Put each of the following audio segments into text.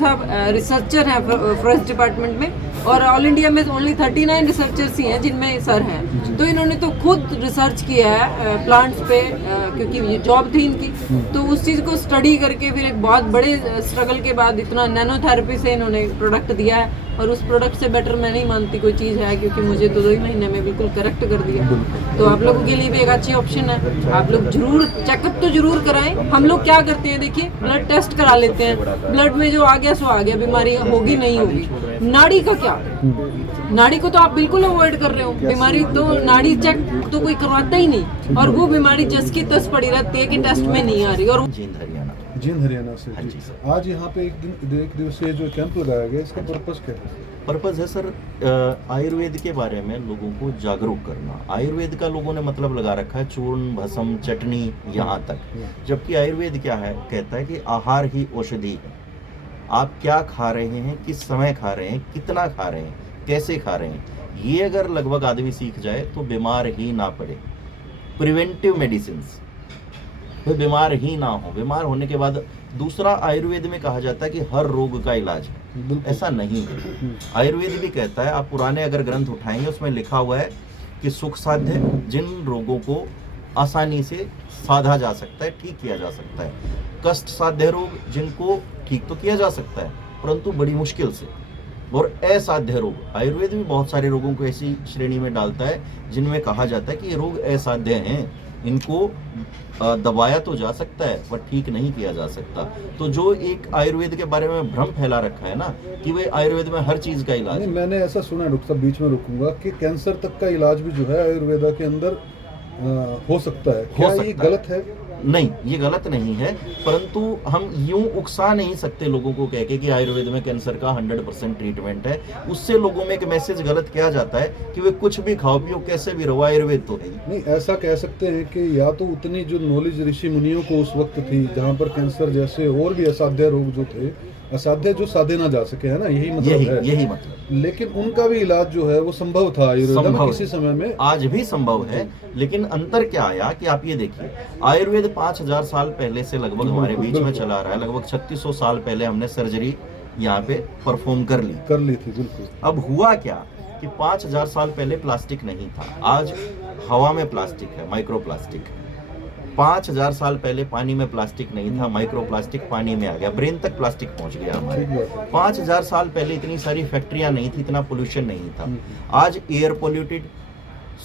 साहब रिसर्चर हैं forest department में, और ऑल इंडिया में ओनली 39 रिसर्चर्स ही हैं जिनमें सर हैं। तो इन्होंने तो खुद रिसर्च किया है प्लांट्स पे, क्योंकि ये जॉब थी इनकी। तो उस चीज़ को स्टडी करके फिर एक बहुत बड़े स्ट्रगल के बाद इतना नैनो थेरेपी से इन्होंने प्रोडक्ट दिया है, और उस प्रोडक्ट से बेटर मैं नहीं मानती कोई चीज़ है, क्योंकि मुझे तो 2 ही महीने में बिल्कुल करेक्ट कर दिया। तो आप लोगों के लिए भी एक अच्छी ऑप्शन है, आप लोग जरूर चेकअप तो जरूर कराएं। हम लोग क्या करते हैं, देखिए ब्लड टेस्ट करा लेते हैं, ब्लड में जो आ गया सो आ गया, बीमारी होगी नहीं होगी। नाड़ी का क्या, नाड़ी को तो आप बिल्कुल अवॉइड कर रहे हो, बीमारी तो नाड़ी चेक तो कोई करवाता ही नहीं, और वो बीमारी जस की तस पड़ी रहती है कि टेस्ट में नहीं आ रही। और जींद हरियाणा से जी। आज यहाँ पे एक दिवसीय जो कैंप लगाया गया, इसका पर्पस क्या है? पर्पस है सर आयुर्वेद के बारे में लोगों को जागरूक करना। आयुर्वेद का लोगों ने मतलब लगा रखा है चूर्ण, भस्म, चटनी, यहाँ तक, जबकि आयुर्वेद क्या है, कहता है कि आहार ही औषधि है। आप क्या खा रहे हैं, किस समय खा रहे हैं, कितना खा रहे हैं, कैसे खा रहे हैं, ये अगर लगभग आदमी सीख जाए तो बीमार ही ना पड़े। प्रिवेंटिव मेडिसिन, फिर बीमार ही ना हो। बीमार होने के बाद दूसरा, आयुर्वेद में कहा जाता है कि हर रोग का इलाज है, ऐसा नहीं है। आयुर्वेद भी कहता है, आप पुराने अगर ग्रंथ उठाएंगे उसमें लिखा हुआ है कि सुख साध्य, जिन रोगों को आसानी से साधा जा सकता है, ठीक किया जा सकता है। कष्ट साध्य रोग, जिनको ठीक तो किया जा सकता है परंतु बड़ी मुश्किल से। और असाध्य रोग, आयुर्वेद भी बहुत सारे रोगों को ऐसी श्रेणी में डालता है जिनमें कहा जाता है कि ये रोग असाध्य हैं, इनको दबाया तो जा सकता है पर ठीक नहीं किया जा सकता। तो जो एक आयुर्वेद के बारे में भ्रम फैला रखा है ना कि वे आयुर्वेद में हर चीज का इलाज है। मैंने ऐसा सुना है, डॉक्टर साहब बीच में रुकूंगा, कि कैंसर तक का इलाज भी जो है आयुर्वेदा के अंदर हो सकता है। क्या ये गलत है? नहीं, ये गलत नहीं है, परंतु हम यूं उकसा नहीं सकते लोगों को कह के कि आयुर्वेद में कैंसर का 100% ट्रीटमेंट है। उससे लोगों में एक मैसेज गलत किया जाता है कि वे कुछ भी खाओ पियो, कैसे भी रहो, आयुर्वेद तो है। नहीं, ऐसा कह सकते हैं कि या तो उतनी जो नॉलेज ऋषि मुनियों को उस वक्त थी, जहाँ पर कैंसर जैसे और भी असाध्य रोग जो थे, असाध्य जो साधे ना जा सके, है ना, यही मतलब है। यही मतलब। लेकिन उनका भी इलाज जो है वो संभव था आयुर्वेद में किसी समय में, आज भी संभव है। लेकिन अंतर क्या आया कि आप ये देखिए, आयुर्वेद 5000 साल पहले से लगभग हमारे बीच में चला रहा है। लगभग 3600 साल पहले हमने सर्जरी यहाँ पे परफॉर्म कर ली थी। बिल्कुल। अब हुआ क्या कि 5000 साल पहले प्लास्टिक नहीं था, आज हवा में प्लास्टिक है, माइक्रो प्लास्टिक। 5000 साल पहले पानी में प्लास्टिक नहीं था, माइक्रो प्लास्टिक पानी में आ गया, ब्रेन तक प्लास्टिक पहुंच गया हमारे। 5000 साल पहले इतनी सारी फैक्ट्रियां नहीं थी, इतना पोल्यूशन नहीं था। आज air polluted,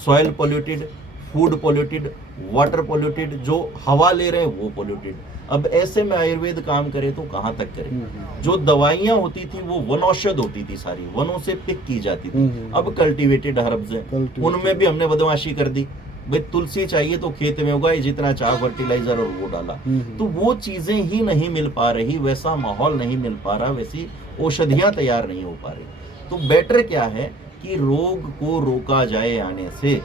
soil polluted, food polluted, water polluted, जो हवा ले रहे हैं वो पोल्यूटेड। अब ऐसे में आयुर्वेद काम करे तो कहाँ तक करे? जो दवाइयां होती थी वो वनौषध होती थी, सारी वनों से पिक की जाती थी। अब कल्टीवेटेड हर्ब्स हैं, उनमें भी हमने बदमाशी कर दी। भाई तुलसी चाहिए तो खेत में उगाई, जितना चाह फर्टिलाइजर और वो डाला। तो वो चीजें ही नहीं मिल पा रही, वैसा माहौल नहीं मिल पा रहा, वैसी औषधियां तैयार नहीं हो पा रही। तो बेटर क्या है कि रोग को रोका जाए आने से,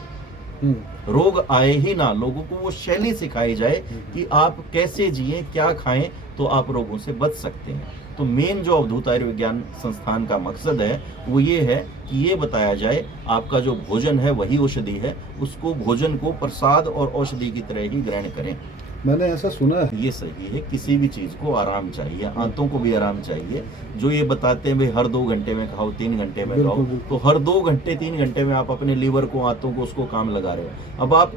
रोग आए ही ना, लोगों को वो शैली सिखाई जाए कि आप कैसे जिए, क्या खाएं तो आप रोगों से बच सकते हैं। तो मेन जो अवधूत आयुर्विज्ञान संस्थान का मकसद है वो ये है कि ये बताया जाए आपका जो भोजन है वही औषधि है, उसको भोजन को प्रसाद और औषधि की तरह ही ग्रहण करें। मैंने ऐसा सुना है। ये सही है, किसी भी चीज को आराम चाहिए, आंतों को भी आराम चाहिए। जो ये बताते हैं भाई हर 2 घंटे में खाओ, 3 घंटे में खाओ, तो हर 2 घंटे 3 घंटे में आप अपने लीवर को, आंतों को, उसको काम लगा रहे हो। अब आप,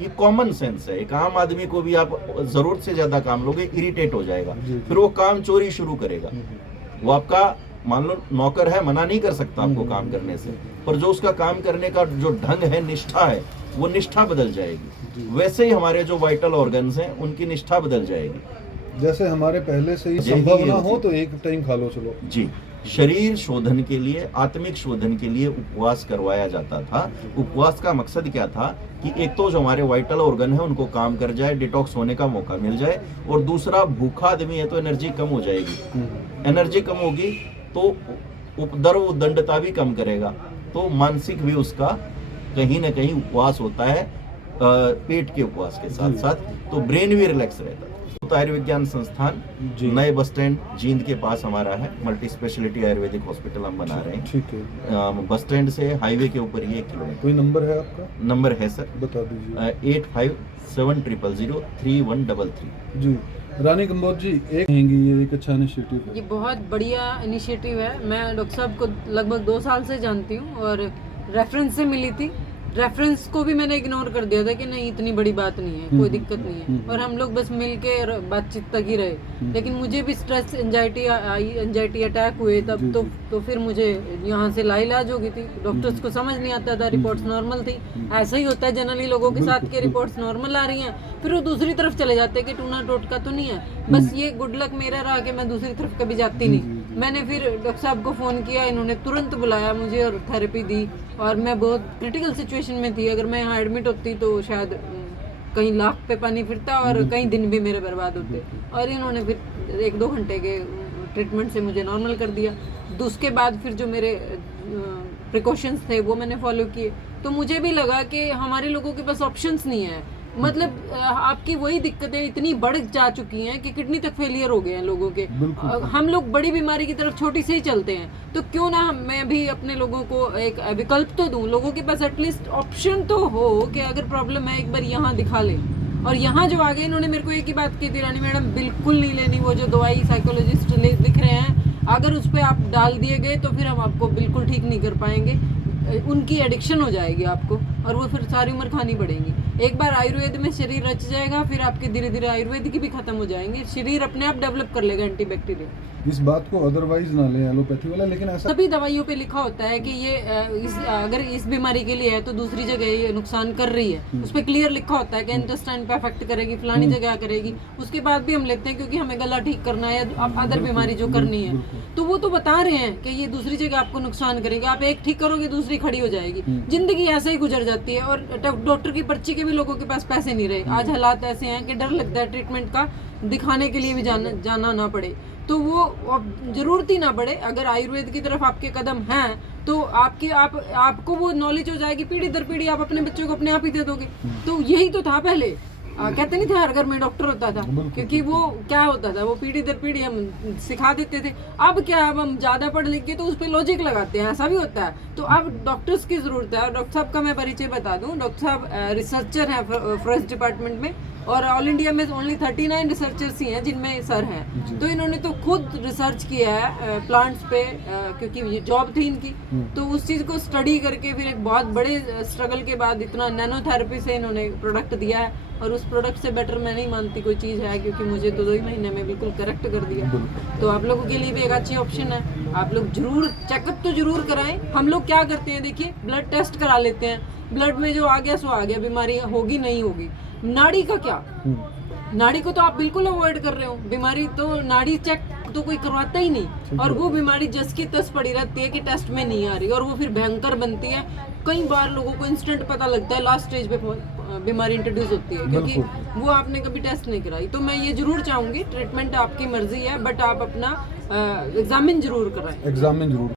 ये कॉमन सेंस है, एक आम आदमी को भी आप जरूरत से ज्यादा काम लोगे, इरिटेट हो जाएगा, फिर वो काम चोरी शुरू करेगा। वो आपका मान लो नौकर है, मना नहीं कर सकता आपको काम करने से, पर जो उसका काम करने का जो ढंग है, निष्ठा है, वो निष्ठा बदल जाएगी। वैसे ही हमारे जो वाइटल ऑर्गन्स हैं उनकी निष्ठा बदल जाएगी। जैसे हमारे पहले से ही संभव ना हो तो एक टाइम खा लो, चलो जी। शरीर शोधन के लिए, आत्मिक शोधन के लिए उपवास करवाया जाता था। उपवास का मकसद क्या था कि एक तो जो हमारे वाइटल ऑर्गन है उनको काम कर जाए, डिटॉक्स होने का मौका मिल जाए, और दूसरा भूखा आदमी है तो एनर्जी कम हो जाएगी। एनर्जी कम होगी तो उपद्रव उद्दंडता भी कम करेगा, तो मानसिक भी उसका कहीं ना कहीं उपवास होता है, पेट के उपवास के साथ साथ, तो ब्रेन भी रिलैक्स रहता है। तो आयुर्विज्ञान संस्थान नए बस स्टैंड जींद के पास हमारा है, मल्टी स्पेशलिटी आयुर्वेदिक हॉस्पिटल हम बना रहे हैं। ठीक है। बस स्टैंड से हाईवे के ऊपर ही 1 किलोमीटर। कोई नंबर है आपका? नंबर है सर, बता दीजिए। 8570033133 जी। रानी कंबोज जी, एक कहेंगी ये एक अच्छा इनिशिएटिव है? ये बहुत बढ़िया इनिशिएटिव है। मैं डॉक्टर साहब को लगभग 2 साल से जानती हूँ और रेफरेंस से मिली थी। रेफरेंस को भी मैंने इग्नोर कर दिया था कि नहीं इतनी बड़ी बात नहीं है, कोई दिक्कत नहीं है, और हम लोग बस मिल के बातचीत तक ही रहे। लेकिन मुझे भी स्ट्रेस एंजाइटी अटैक हुए तब तो फिर मुझे यहाँ से लाइलाज हो गई थी। डॉक्टर्स को समझ नहीं आता था, रिपोर्ट्स नॉर्मल थी। ऐसा ही होता है जनरली लोगों के साथ के रिपोर्ट्स नॉर्मल आ रही हैं, फिर वो दूसरी तरफ चले जाते हैं कि टूना टोटका तो नहीं है। बस ये गुड लक मेरा रहा कि मैं दूसरी तरफ कभी जाती नहीं। मैंने फिर डॉक्टर साहब को फ़ोन किया, इन्होंने तुरंत बुलाया मुझे और थेरेपी दी, और मैं बहुत क्रिटिकल सिचुएशन में थी। अगर मैं यहाँ एडमिट होती तो शायद कहीं लाख पे पानी फिरता और कई दिन भी मेरे बर्बाद होते। और इन्होंने फिर 1-2 घंटे के ट्रीटमेंट से मुझे नॉर्मल कर दिया। तो उसके बाद फिर जो मेरे प्रिकॉशंस थे वो मैंने फॉलो किए। तो मुझे भी लगा कि हमारे लोगों के पास ऑप्शंस नहीं है। मतलब आपकी वही दिक्कतें इतनी बढ़ जा चुकी हैं कि किडनी तक फेलियर हो गए हैं लोगों के। हम लोग बड़ी बीमारी की तरफ छोटी से ही चलते हैं, तो क्यों ना मैं भी अपने लोगों को एक विकल्प तो दूं। लोगों के पास एटलीस्ट ऑप्शन तो हो कि अगर प्रॉब्लम है एक बार यहाँ दिखा ले। और यहाँ जो आगे इन्होंने मेरे को एक ही बात की थी, रानी मैडम बिल्कुल नहीं लेनी वो जो दवाई साइकोलॉजिस्ट लिख रहे हैं। अगर उस पर आप डाल दिए गए तो फिर हम आपको बिल्कुल ठीक नहीं कर पाएंगे, उनकी एडिक्शन हो जाएगी आपको, और वो फिर सारी उम्र खानी पड़ेगी। एक बार आयुर्वेद में शरीर रच जाएगा, फिर आपके धीरे धीरे आयुर्वेद की भी खत्म हो जाएंगे। शरीर अपने आप डेवलप कर लेगा एंटीबैक्टीरियल। इस बात को अदरवाइज ना ले एलोपैथी वाला, लेकिन ऐसा सभी दवाइयों पे लिखा होता है कि ये अगर इस बीमारी के लिए है तो दूसरी जगह ये नुकसान कर रही है। उस पर क्लियर लिखा होता है कि इंटेस्टाइन पे अफेक्ट करेगी, फलानी जगह करेगी। उसके बाद भी हम लेते हैं क्योंकि हमें गला ठीक करना है या अदर बीमारी जो करनी है, तो वो तो बता रहे हैं कि ये दूसरी जगह आपको नुकसान करेगी। आप एक ठीक करोगे दूसरी खड़ी हो जाएगी। जिंदगी ऐसे ही गुजर जाती है, और डॉक्टर की पर्ची के भी लोगों के पास पैसे नहीं रहे। आज हालात ऐसे हैं कि डर लगता है ट्रीटमेंट का दिखाने के लिए भी जाना ना पड़े, तो वो जरूरत ही ना पड़े। अगर आयुर्वेद की तरफ आपके कदम हैं तो आपको वो नॉलेज हो जाएगी, पीढ़ी दर पीढ़ी आप अपने बच्चों को अपने आप ही दे दोगे। तो यही तो था पहले। कहते नहीं थे हर घर में डॉक्टर होता था, क्योंकि वो क्या होता था, वो पीढ़ी दर पीढ़ी हम सिखा देते थे। अब क्या, अब हम ज़्यादा पढ़ लिख के तो उस पर लॉजिक लगाते हैं, ऐसा भी होता है। तो अब डॉक्टर्स की ज़रूरत है। डॉक्टर साहब का मैं परिचय बता दूं, डॉक्टर साहब रिसर्चर हैं फॉरेस्ट डिपार्टमेंट में, और ऑल इंडिया में ओनली 39 रिसर्चर्स ही हैं जिनमें सर हैं। तो इन्होंने तो खुद रिसर्च किया है प्लांट्स पे, क्योंकि ये जॉब थी इनकी। तो उस चीज़ को स्टडी करके फिर एक बहुत बड़े स्ट्रगल के बाद इतना नैनोथेरेपी से इन्होंने प्रोडक्ट दिया है, और उस प्रोडक्ट से बेटर मैं नहीं मानती कोई चीज़ है, क्योंकि मुझे तो 2 ही महीने में बिल्कुल करेक्ट कर दिया। तो आप लोगों के लिए भी एक अच्छी ऑप्शन है। आप लोग जरूर चेकअप तो जरूर कराएं। हम लोग क्या करते हैं, देखिए ब्लड टेस्ट करा लेते हैं, ब्लड में जो आ गया सो आ गया, बीमारी होगी नहीं होगी। नाड़ी का क्या, नाड़ी को तो आप बिल्कुल अवॉइड कर रहे हो। बीमारी तो नाड़ी चेक तो कोई करवाता ही नहीं, और वो बीमारी जस की तस पड़ी रहती है कि टेस्ट में नहीं आ रही, और वो फिर भयंकर बनती है। कई बार लोगों को इंस्टेंट पता लगता है, लास्ट स्टेज पे बीमारी इंट्रोड्यूस होती है, क्योंकि वो आपने कभी टेस्ट नहीं कराई। तो मैं ये जरूर चाहूंगी, ट्रीटमेंट आपकी मर्जी है, बट आप अपना एग्जामिन जरूर कराएं। एग्जामिन जरूर